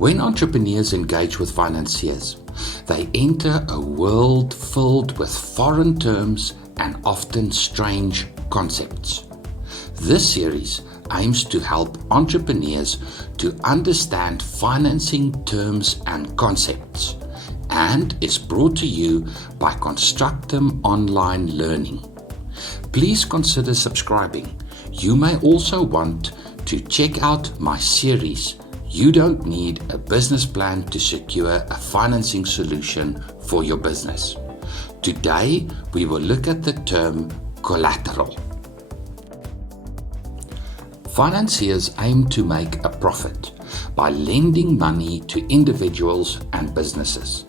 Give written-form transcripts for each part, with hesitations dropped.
When entrepreneurs engage with financiers, they enter a world filled with foreign terms and often strange concepts. This series aims to help entrepreneurs to understand financing terms and concepts, and is brought to you by Constructum Online Learning. Please consider subscribing. You may also want to check out my series, You Don't Need a Business Plan to Secure a Financing Solution for Your Business. Today, we will look at the term collateral. Financiers aim to make a profit by lending money to individuals and businesses.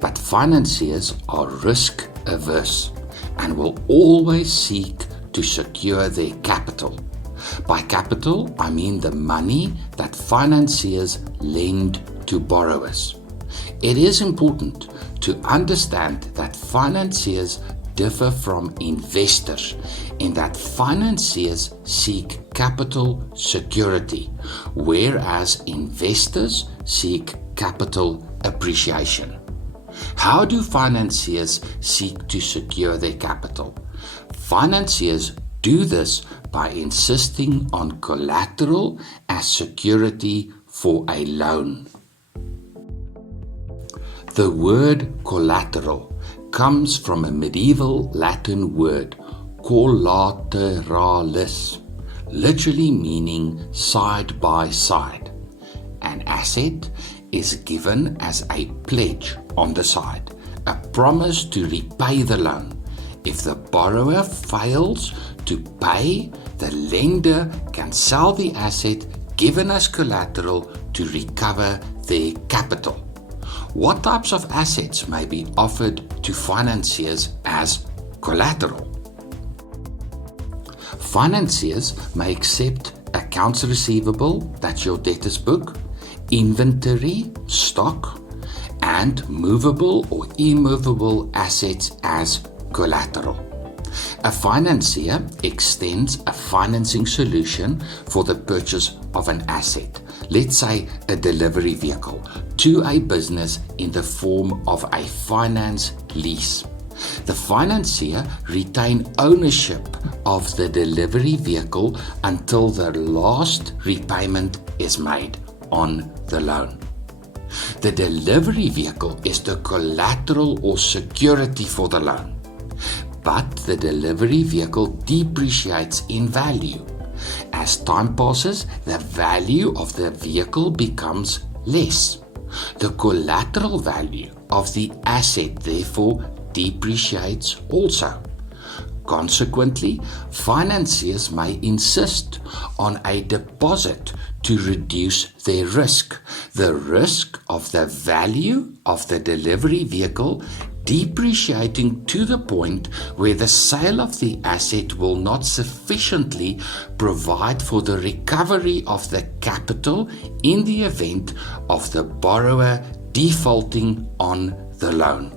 But financiers are risk averse and will always seek to secure their capital. By capital, I mean the money that financiers lend to borrowers. It is important to understand that financiers differ from investors in that financiers seek capital security, whereas investors seek capital appreciation. How do financiers seek to secure their capital? Financiers do this by insisting on collateral as security for a loan. The word collateral comes from a medieval Latin word, collateralis, literally meaning side by side. An asset is given as a pledge on the side, a promise to repay the loan. If the borrower fails to pay, the lender can sell the asset given as collateral to recover their capital. What types of assets may be offered to financiers as collateral? Financiers may accept accounts receivable, that's your debtors book, inventory, stock, and movable or immovable assets as collateral. A financier extends a financing solution for the purchase of an asset, let's say a delivery vehicle, to a business in the form of a finance lease. The financier retains ownership of the delivery vehicle until the last repayment is made on the loan. The delivery vehicle is the collateral or security for the loan, but the delivery vehicle depreciates in value. As time passes, the value of the vehicle becomes less. The collateral value of the asset therefore depreciates also. Consequently, financiers may insist on a deposit to reduce their risk. The risk of the value of the delivery vehicle depreciating to the point where the sale of the asset will not sufficiently provide for the recovery of the capital in the event of the borrower defaulting on the loan.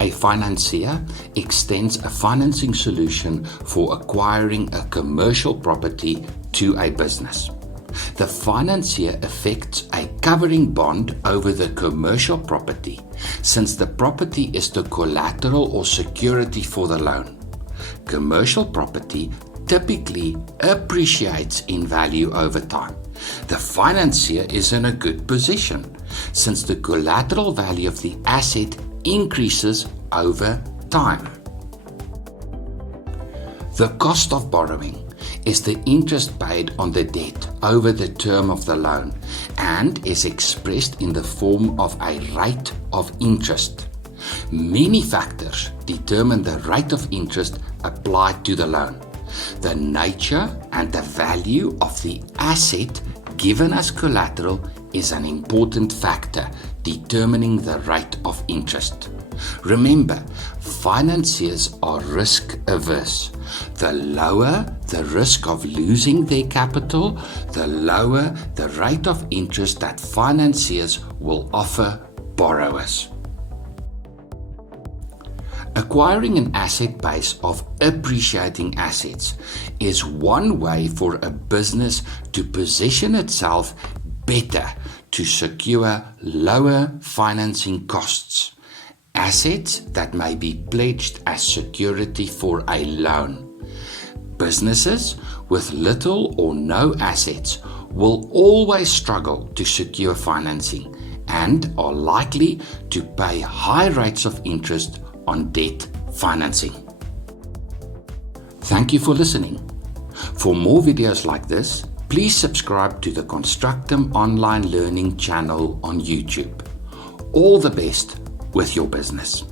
A financier extends a financing solution for acquiring a commercial property to a business. The financier effects a covering bond over the commercial property, since the property is the collateral or security for the loan. Commercial property typically appreciates in value over time. The financier is in a good position, since the collateral value of the asset increases over time. The cost of borrowing is the interest paid on the debt over the term of the loan and is expressed in the form of a rate of interest. Many factors determine the rate of interest applied to the loan. The nature and the value of the asset given as collateral is an important factor determining the rate of interest. Remember, financiers are risk averse. The lower the risk of losing their capital, the lower the rate of interest that financiers will offer borrowers. Acquiring an asset base of appreciating assets is one way for a business to position itself better to secure lower financing costs, assets that may be pledged as security for a loan. Businesses with little or no assets will always struggle to secure financing and are likely to pay high rates of interest on debt financing. Thank you for listening. For more videos like this, please subscribe to the Constructum Online Learning channel on YouTube. All the best with your business.